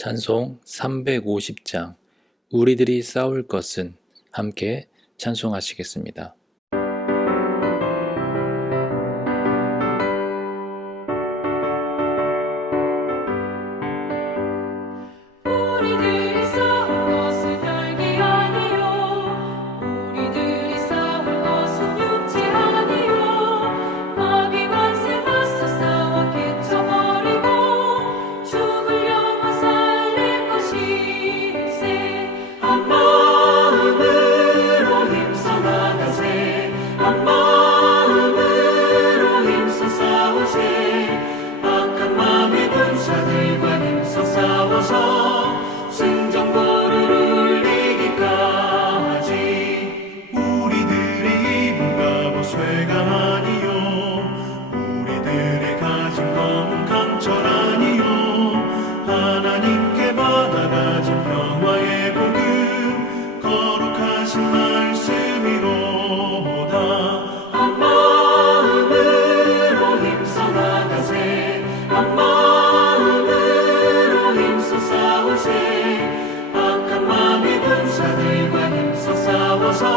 찬송 350장 우리들이 싸울 것은 함께 찬송하시겠습니다. 우리들이 싸울 것은 혈기 아니요 우리들이 싸울 것은 육체 아니요 마귀 권세 맞서 싸워 깨쳐버리고 죽을 영혼 살릴 것일세. 한 마음으로 힘써 나가세. 한 마음으로 힘써 싸우세. 악한 마귀 군사들과 힘써 싸워서 승전보를 울리기까지. 우리들의 입은 갑옷쇠가 아니요 우리들의 가진 검은 강철 아니요 하나님께 받아가진 평화의 복음 거룩하신 말씀이로다. 한 마음으로 힘써 나가세. 한 마음으로 힘써 싸우세. 악한 마귀 군사들과 힘써 싸워서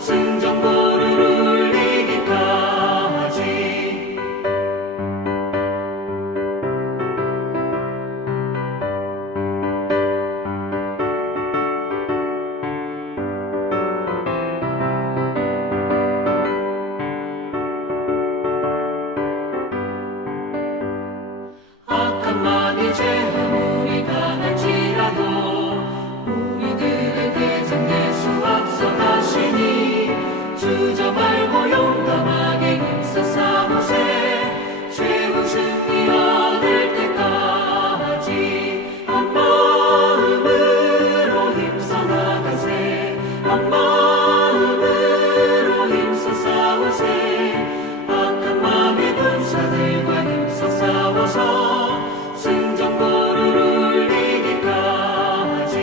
승전보를 울리기까지. 악한 마귀 죄 아무리 강할지라도 우리들의 대장 예수 앞서가시니 주저 말고 용감하게 힘써 싸우세. 최후 승리 얻을 때까지. 한 마음으로 힘써 나가세. 한 마음으로 힘써 싸우세. 악한 마귀 군사들과 힘써 싸워서 승전보를 울리기까지.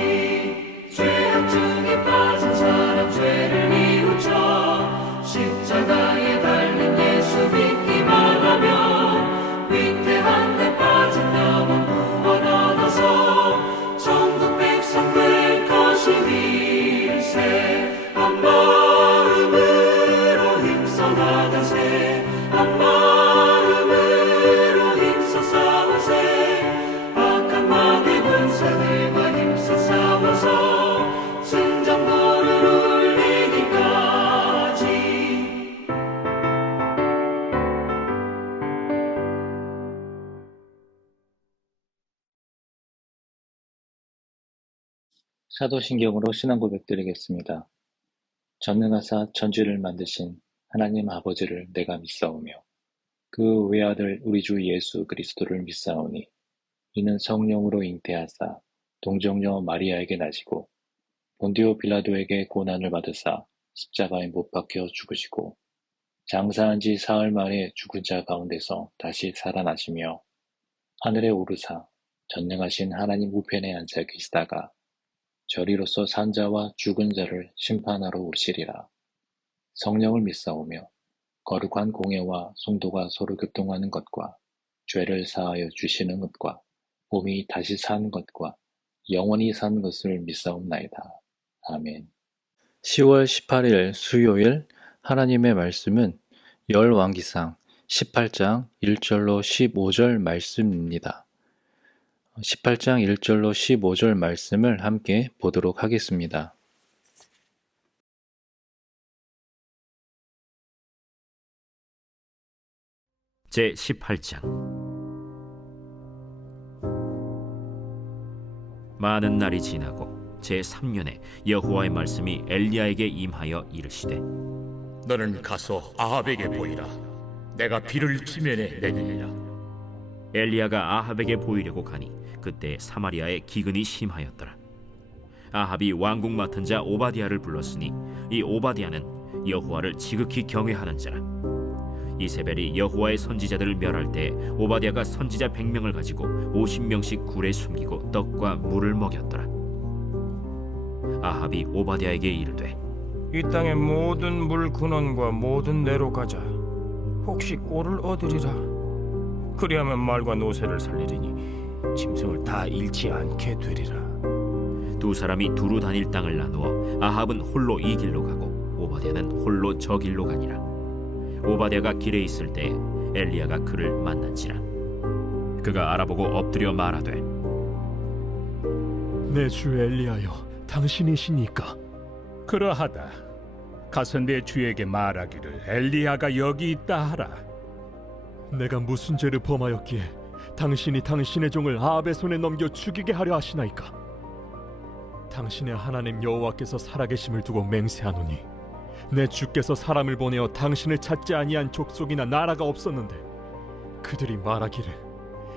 죄악 중에 빠진 사람 죄를 뉘우쳐 십자가에 달린 예수 믿기만 하면 위태한 데 빠진 영혼 구원 얻어서 천국 백성 될 것이일세. 한 마음으로 힘써 나가세. 한 마음으로 힘써 싸우세. 악한 마귀 군사들과 힘써 싸워서 승전보를 울리기까지. 사도신경으로 신앙 고백드리겠습니다. 전능하사 천지를 만드신 하나님 아버지를 내가 믿사오며 그 외아들 우리 주 예수 그리스도를 믿사오니 이는 성령으로 잉태하사 동정녀 마리아에게 나시고 본디오 빌라도에게 고난을 받으사 십자가에 못 박혀 죽으시고 장사한 지 사흘 만에 죽은 자 가운데서 다시 살아나시며 하늘에 오르사 전능하신 하나님 우편에 앉아 계시다가 저리로서 산 자와 죽은 자를 심판하러 오시리라. 성령을 믿사오며 거룩한 공예와 성도가 서로 교통하는 것과 죄를 사하여 주시는 것과 몸이 다시 산 것과 영원히 산 것을 믿사옵나이다. 아멘. 10월 18일 수요일 하나님의 말씀은 열왕기상 18장 1절로 15절 말씀입니다. 18장 1절로 15절 말씀을 함께 보도록 하겠습니다. 제18장 많은 날이 지나고 제3년에 여호와의 말씀이 엘리야에게 임하여 이르시되 너는 가서 아합에게 보이라. 내가 비를 지면에 내리리라. 엘리야가 아합에게 보이려고 가니 그때 사마리아에 기근이 심하였더라. 아합이 왕궁 맡은 자 오바디아를 불렀으니 이 오바디아는 여호와를 지극히 경외하는 자라. 이세벨이 여호와의 선지자들을 멸할 때 오바디아가 선지자 100명을 가지고 50명씩 굴에 숨기고 떡과 물을 먹였더라. 아합이 오바디아에게 이르되 이 땅의 모든 물 근원과 모든 내로 가자. 혹시 꼴을 얻으리라. 그리하면 말과 노새를 살리리니 짐승을 다 잃지 않게 되리라. 두 사람이 두루 다닐 땅을 나누어 아합은 홀로 이 길로 가고 오바댜는 홀로 저 길로 가니라. 오바댜가 길에 있을 때 엘리야가 그를 만난지라. 그가 알아보고 엎드려 말하되, 내 주 엘리야여, 당신이시니까? 그러하다. 가서 내 주에게 말하기를 엘리야가 여기 있다 하라. 내가 무슨 죄를 범하였기에 당신이 당신의 종을 아합의 손에 넘겨 죽이게 하려 하시나이까? 당신의 하나님 여호와께서 살아계심을 두고 맹세하노니 내 주께서 사람을 보내어 당신을 찾지 아니한 족속이나 나라가 없었는데 그들이 말하기를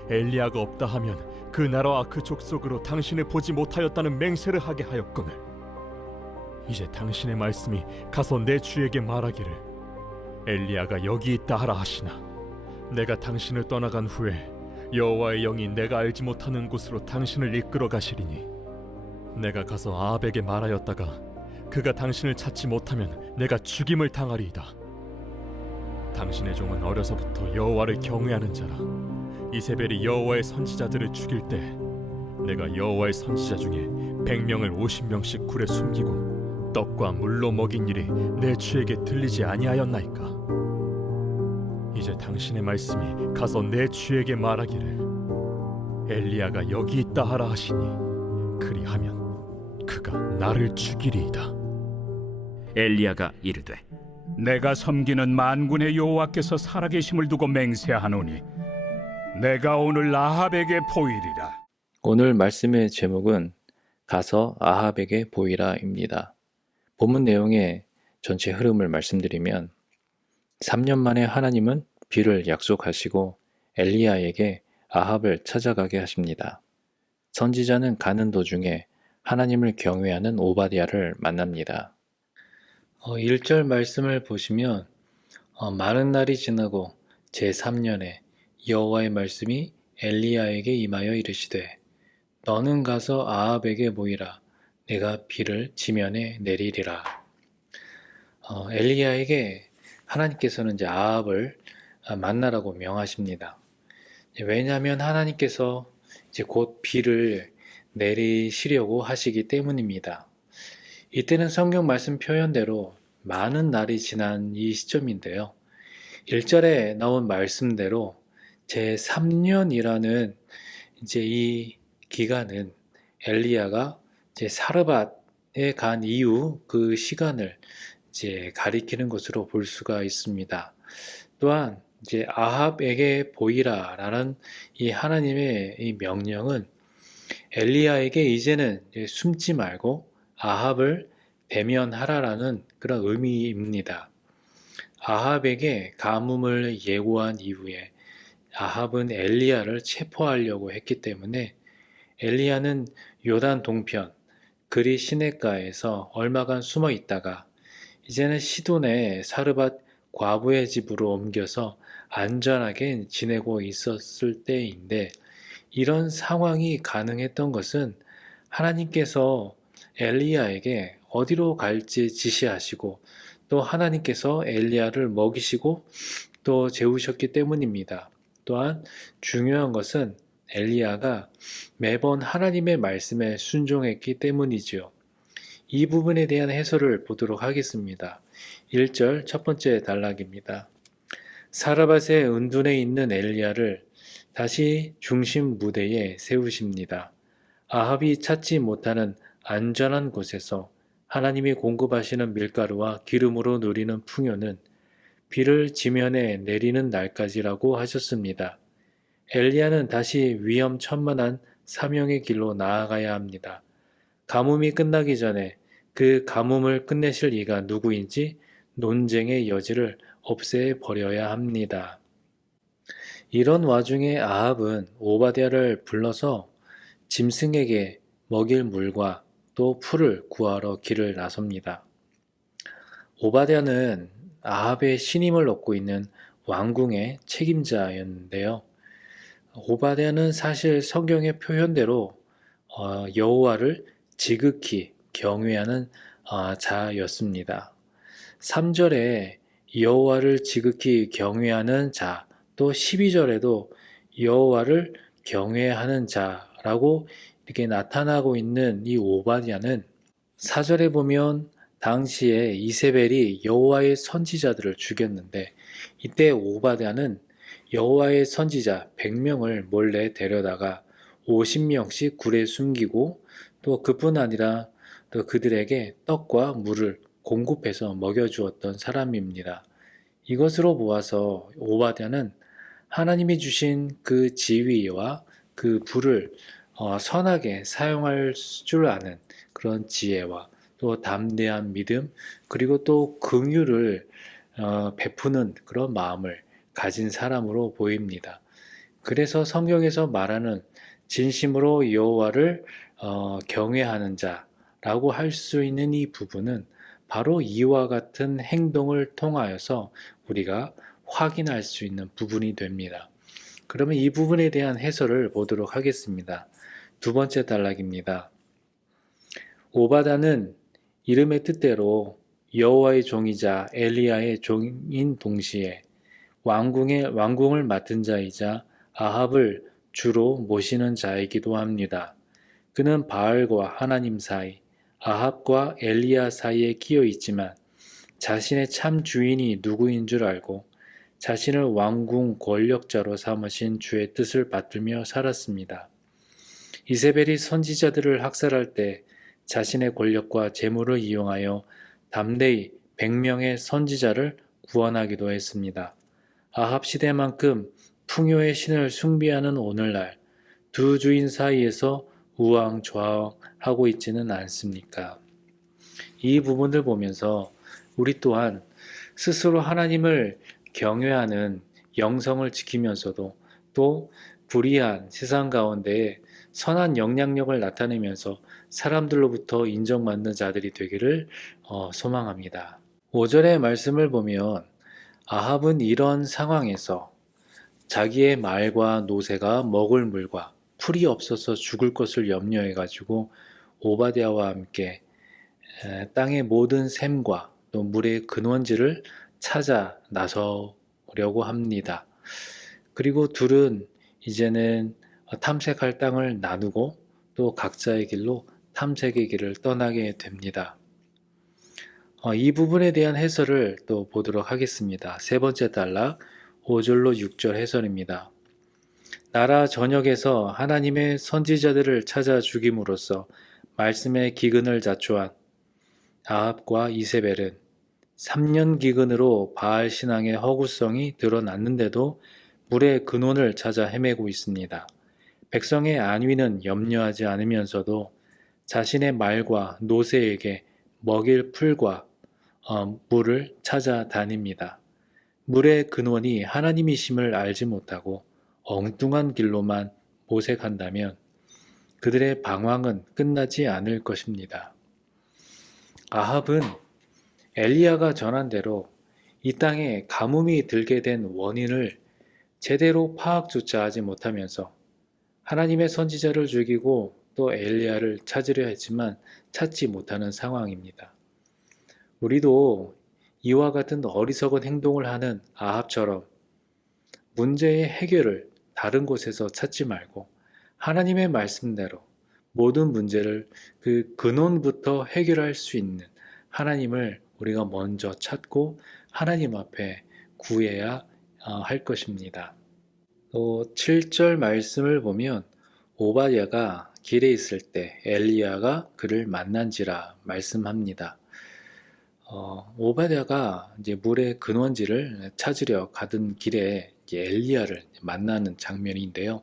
엘리야가 없다 하면 그 나라와 그 족속으로 당신을 보지 못하였다는 맹세를 하게 하였거늘 이제 당신의 말씀이 가서 내 주에게 말하기를 엘리야가 여기 있다 하라 하시나 내가 당신을 떠나간 후에 여호와의 영이 내가 알지 못하는 곳으로 당신을 이끌어 가시리니 내가 가서 아합에게 말하였다가 그가 당신을 찾지 못하면 내가 죽임을 당하리이다. 당신의 종은 어려서부터 여호와를 경외하는 자라. 이세벨이 여호와의 선지자들을 죽일 때 내가 여호와의 선지자 중에 100명을 50명씩 굴에 숨기고 떡과 물로 먹인 일이 내 주에게 들리지 아니하였나이까? 이제 당신의 말씀이 가서 내 주에게 말하기를 엘리야가 여기 있다 하라 하시니 그리하면 그가 나를 죽이리이다. 엘리야가 이르되, 내가 섬기는 만군의 여호와께서 살아계심을 두고 맹세하노니 내가 오늘 아합에게 보이리라. 오늘 말씀의 제목은 가서 아합에게 보이라입니다. 본문 내용의 전체 흐름을 말씀드리면 3년 만에 하나님은 비를 약속하시고 엘리야에게 아합을 찾아가게 하십니다. 선지자는 가는 도중에 하나님을 경외하는 오바댜를 만납니다. 1절 말씀을 보시면 많은 날이 지나고 제3년에 여호와의 말씀이 엘리야에게 임하여 이르시되 너는 가서 아합에게 보이라. 내가 비를 지면에 내리리라. 엘리야에게 하나님께서는 이제 아합을 만나라고 명하십니다. 왜냐하면 하나님께서 이제 곧 비를 내리시려고 하시기 때문입니다. 이때는 성경 말씀 표현대로 많은 날이 지난 이 시점인데요. 1절에 나온 말씀대로 제3년이라는 이제 이 기간은 엘리야가 이제 사르밧에 간 이후 그 시간을 이제 가리키는 것으로 볼 수가 있습니다. 또한 이제 아합에게 보이라라는 이 하나님의 이 명령은 엘리야에게 이제는 숨지 말고 아합을 대면하라라는 그런 의미입니다. 아합에게 가뭄을 예고한 이후에 아합은 엘리야를 체포하려고 했기 때문에 엘리야는 요단 동편 그리 시냇가에서 얼마간 숨어 있다가 이제는 시돈의 사르밧 과부의 집으로 옮겨서 안전하게 지내고 있었을 때인데 이런 상황이 가능했던 것은 하나님께서 엘리야에게 어디로 갈지 지시하시고 또 하나님께서 엘리야를 먹이시고 또 재우셨기 때문입니다. 또한 중요한 것은 엘리야가 매번 하나님의 말씀에 순종했기 때문이지요. 이 부분에 대한 해설을 보도록 하겠습니다. 1절 첫 번째 단락입니다. 사르밧의 은둔에 있는 엘리야를 다시 중심 무대에 세우십니다. 아합이 찾지 못하는 안전한 곳에서 하나님이 공급하시는 밀가루와 기름으로 누리는 풍요는 비를 지면에 내리는 날까지라고 하셨습니다. 엘리야는 다시 위험천만한 사명의 길로 나아가야 합니다. 가뭄이 끝나기 전에 그 가뭄을 끝내실 이가 누구인지 논쟁의 여지를 없애버려야 합니다. 이런 와중에 아합은 오바댜를 불러서 짐승에게 먹일 물과 또 풀을 구하러 길을 나섭니다. 오바댜는 아합의 신임을 얻고 있는 왕궁의 책임자였는데요. 오바댜는 사실 성경의 표현대로 여호와를 지극히 경외하는 자였습니다. 3절에 여호와를 지극히 경외하는 자, 또 12절에도 여호와를 경외하는 자라고 이렇게 나타나고 있는 이 오바댜는 4절에 보면 당시에 이세벨이 여호와의 선지자들을 죽였는데 이때 오바댜는 여호와의 선지자 100명을 몰래 데려다가 50명씩 굴에 숨기고 또 그뿐 아니라 또 그들에게 떡과 물을 공급해서 먹여주었던 사람입니다. 이것으로 보아서 오바댜는 하나님이 주신 그 지위와 그 부를 선하게 사용할 줄 아는 그런 지혜와 또 담대한 믿음 그리고 또 긍휼을 베푸는 그런 마음을 가진 사람으로 보입니다. 그래서 성경에서 말하는 진심으로 여호와를 경외하는 자라고 할 수 있는 이 부분은 바로 이와 같은 행동을 통하여서 우리가 확인할 수 있는 부분이 됩니다. 그러면 이 부분에 대한 해설을 보도록 하겠습니다. 두 번째 단락입니다. 오바댜는 이름의 뜻대로 여호와의 종이자 엘리야의 종인 동시에 왕궁을 맡은 자이자 아합을 주로 모시는 자이기도 합니다. 그는 바알과 하나님 사이, 아합과 엘리야 사이에 끼어 있지만 자신의 참 주인이 누구인 줄 알고 자신을 왕궁 권력자로 삼으신 주의 뜻을 받들며 살았습니다. 이세벨이 선지자들을 학살할 때 자신의 권력과 재물을 이용하여 담대히 100명의 선지자를 구원하기도 했습니다. 아합 시대만큼 풍요의 신을 숭배하는 오늘날 두 주인 사이에서 우왕좌왕하고 있지는 않습니까? 이 부분을 보면서 우리 또한 스스로 하나님을 경외하는 영성을 지키면서도 또 불의한 세상 가운데에 선한 영향력을 나타내면서 사람들로부터 인정받는 자들이 되기를 소망합니다. 5절의 말씀을 보면 아합은 이런 상황에서 자기의 말과 노새가 먹을 물과 풀이 없어서 죽을 것을 염려해 가지고 오바댜와 함께 땅의 모든 샘과 또 물의 근원지를 찾아 나서려고 합니다. 그리고 둘은 이제는 탐색할 땅을 나누고 또 각자의 길로 탐색의 길을 떠나게 됩니다. 이 부분에 대한 해설을 또 보도록 하겠습니다. 세 번째 단락 5절로 6절 해설입니다. 나라 전역에서 하나님의 선지자들을 찾아 죽임으로써 말씀의 기근을 자초한 아합과 이세벨은 3년 기근으로 바알 신앙의 허구성이 드러났는데도 물의 근원을 찾아 헤매고 있습니다. 백성의 안위는 염려하지 않으면서도 자신의 말과 노새에게 먹일 풀과 물을 찾아다닙니다. 물의 근원이 하나님이심을 알지 못하고 엉뚱한 길로만 모색한다면 그들의 방황은 끝나지 않을 것입니다. 아합은 엘리야가 전한 대로 이 땅에 가뭄이 들게 된 원인을 제대로 파악조차 하지 못하면서 하나님의 선지자를 죽이고 또 엘리야를 찾으려 했지만 찾지 못하는 상황입니다. 우리도 이와 같은 어리석은 행동을 하는 아합처럼 문제의 해결을 다른 곳에서 찾지 말고 하나님의 말씀대로 모든 문제를 그 근원부터 해결할 수 있는 하나님을 우리가 먼저 찾고 하나님 앞에 구해야 할 것입니다. 또 7절 말씀을 보면 오바댜가 길에 있을 때 엘리야가 그를 만난지라 말씀합니다. 오바댜가 이제 물의 근원지를 찾으려 가던 길에 이제 엘리야를 만나는 장면인데요.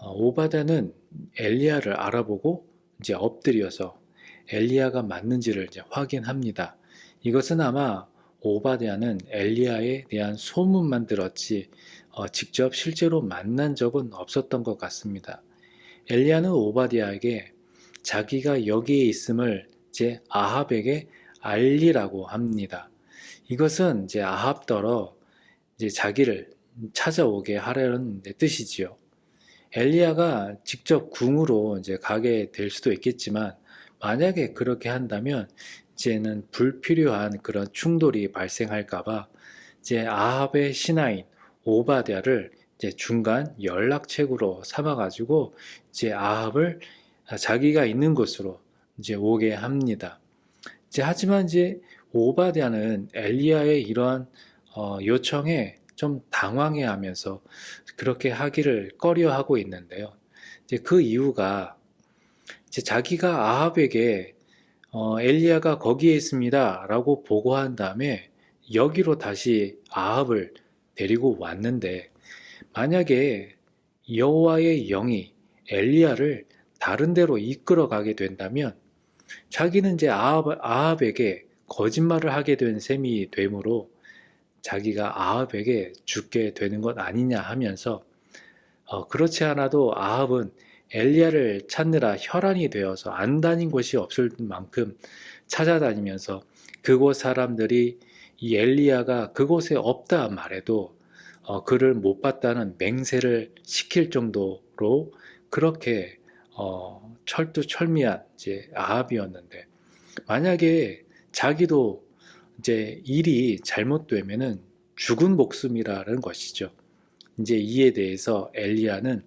오바댜는 엘리야를 알아보고 이제 엎드려서 엘리야가 맞는지를 이제 확인합니다. 이것은 아마 오바댜는 엘리야에 대한 소문만 들었지 직접 실제로 만난 적은 없었던 것 같습니다. 엘리야는 오바댜에게 자기가 여기에 있음을 이제 아합에게 알리라고 합니다. 이것은 이제 아합더러 이제 자기를 찾아오게 하려는 뜻이지요. 엘리야가 직접 궁으로 이제 가게 될 수도 있겠지만 만약에 그렇게 한다면 이제는 불필요한 그런 충돌이 발생할까봐 이제 아합의 신하인 오바댜를 이제 중간 연락책으로 삼아가지고 이제 아합을 자기가 있는 곳으로 이제 오게 합니다. 이제 하지만 이제 오바댜는 엘리야의 이러한 요청에 좀 당황해하면서 그렇게 하기를 꺼려하고 있는데요. 이제 그 이유가 이제 자기가 아합에게 엘리야가 거기에 있습니다라고 보고한 다음에 여기로 다시 아합을 데리고 왔는데 만약에 여호와의 영이 엘리야를 다른 데로 이끌어 가게 된다면 자기는 이제 아합에게 거짓말을 하게 된 셈이 되므로 자기가 아합에게 죽게 되는 것 아니냐 하면서 그렇지 않아도 아합은 엘리야를 찾느라 혈안이 되어서 안 다닌 곳이 없을 만큼 찾아다니면서 그곳 사람들이 이 엘리야가 그곳에 없다 말해도 그를 못 봤다는 맹세를 시킬 정도로 그렇게 철두철미한 이제 아합이었는데 만약에 자기도 이제 일이 잘못되면은 죽은 목숨이라는 것이죠. 이제 이에 대해서 엘리야는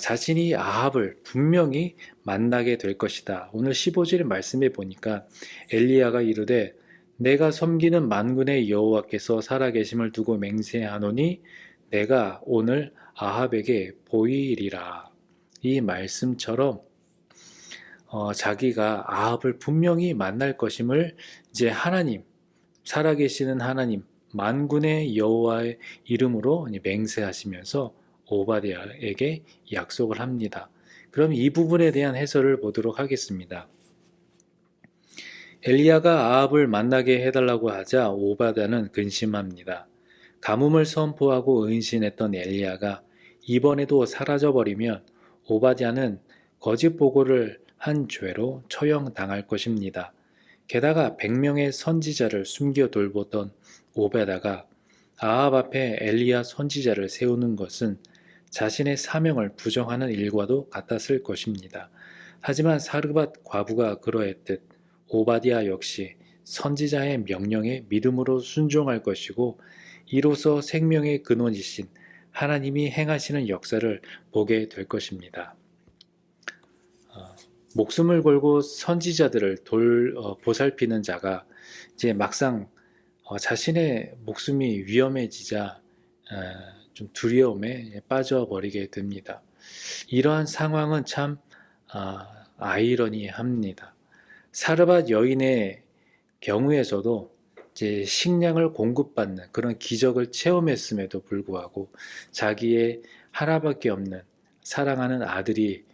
자신이 아합을 분명히 만나게 될 것이다. 오늘 15절의 말씀에 보니까 엘리야가 이르되 내가 섬기는 만군의 여호와께서 살아계심을 두고 맹세하노니 내가 오늘 아합에게 보이리라. 이 말씀처럼 자기가 아합을 분명히 만날 것임을 이제 하나님, 살아계시는 하나님, 만군의 여호와의 이름으로 맹세하시면서 오바댜에게 약속을 합니다. 그럼 이 부분에 대한 해설을 보도록 하겠습니다. 엘리야가 아합을 만나게 해달라고 하자 오바댜는 근심합니다. 가뭄을 선포하고 은신했던 엘리야가 이번에도 사라져버리면 오바댜는 거짓 보고를 한 죄로 처형당할 것입니다. 게다가 100명의 선지자를 숨겨 돌보던 오베다가 아합 앞에 엘리야 선지자를 세우는 것은 자신의 사명을 부정하는 일과도 같았을 것입니다. 하지만 사르밧 과부가 그러했듯 오바댜 역시 선지자의 명령에 믿음으로 순종할 것이고 이로써 생명의 근원이신 하나님이 행하시는 역사를 보게 될 것입니다. 목숨을 걸고 선지자들을 보살피는 자가 이제 막상 자신의 목숨이 위험해지자 좀 두려움에 빠져버리게 됩니다. 이러한 상황은 참 아이러니합니다. 사르밧 여인의 경우에서도 이제 식량을 공급받는 그런 기적을 체험했음에도 불구하고 자기의 하나밖에 없는 사랑하는 아들이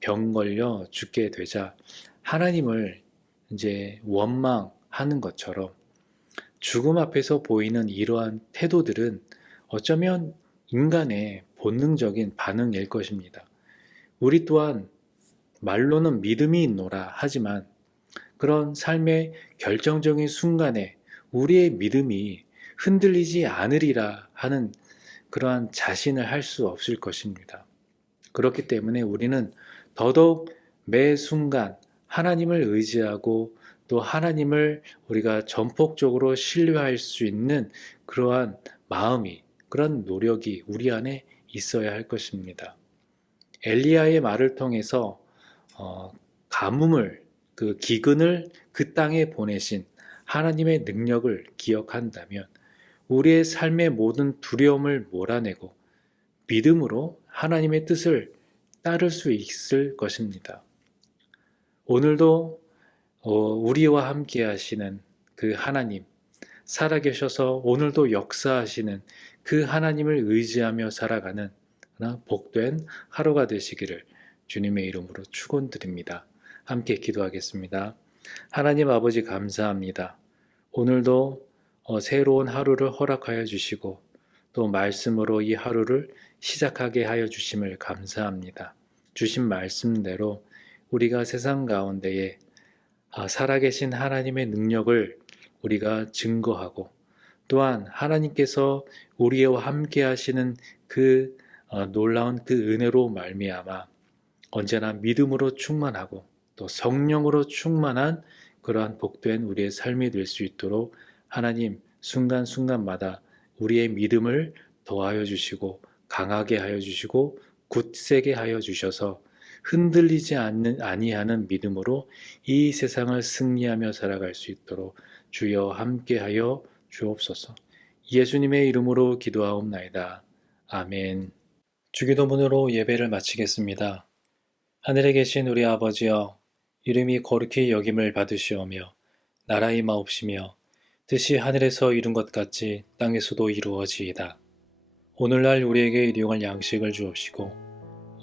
병 걸려 죽게 되자 하나님을 이제 원망하는 것처럼 죽음 앞에서 보이는 이러한 태도들은 어쩌면 인간의 본능적인 반응일 것입니다. 우리 또한 말로는 믿음이 있노라 하지만 그런 삶의 결정적인 순간에 우리의 믿음이 흔들리지 않으리라 하는 그러한 자신을 할 수 없을 것입니다. 그렇기 때문에 우리는 더더욱 매 순간 하나님을 의지하고 또 하나님을 우리가 전폭적으로 신뢰할 수 있는 그러한 마음이, 그런 노력이 우리 안에 있어야 할 것입니다. 엘리야의 말을 통해서 가뭄을, 그 기근을 그 땅에 보내신 하나님의 능력을 기억한다면 우리의 삶의 모든 두려움을 몰아내고 믿음으로 하나님의 뜻을 따를 수 있을 것입니다. 오늘도 우리와 함께 하시는 그 하나님, 살아계셔서 오늘도 역사하시는 그 하나님을 의지하며 살아가는 복된 하루가 되시기를 주님의 이름으로 축원드립니다. 함께 기도하겠습니다. 하나님 아버지 감사합니다. 오늘도 새로운 하루를 허락하여 주시고 또 말씀으로 이 하루를 시작하게 하여 주심을 감사합니다. 주신 말씀대로 우리가 세상 가운데에 살아계신 하나님의 능력을 우리가 증거하고 또한 하나님께서 우리와 함께 하시는 그 놀라운 그 은혜로 말미암아 언제나 믿음으로 충만하고 또 성령으로 충만한 그러한 복된 우리의 삶이 될 수 있도록 하나님 순간순간마다 우리의 믿음을 더하여 주시고 강하게 하여 주시고 굳세게 하여 주셔서 흔들리지 아니하는 믿음으로 이 세상을 승리하며 살아갈 수 있도록 주여 함께하여 주옵소서. 예수님의 이름으로 기도하옵나이다. 아멘. 주기도문으로 예배를 마치겠습니다. 하늘에 계신 우리 아버지여, 이름이 거룩히 여김을 받으시오며 나라 임하옵시며 뜻이 하늘에서 이룬 것 같이 땅에서도 이루어지이다. 오늘날 우리에게 일용할 양식을 주옵시고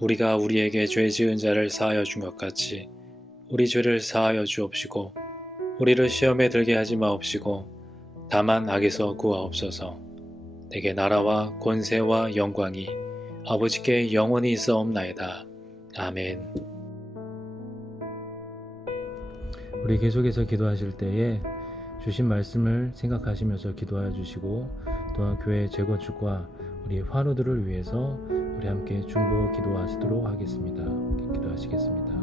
우리가 우리에게 죄 지은 자를 사하여 준 것 같이 우리 죄를 사하여 주옵시고 우리를 시험에 들게 하지 마옵시고 다만 악에서 구하옵소서. 내게 나라와 권세와 영광이 아버지께 영원히 있사옵나이다. 아멘. 우리 계속해서 기도하실 때에 주신 말씀을 생각하시면서 기도하여 주시고 또한 교회 재건축과 우리 환우들을 위해서 우리 함께 중보 기도하시도록 하겠습니다. 기도하시겠습니다.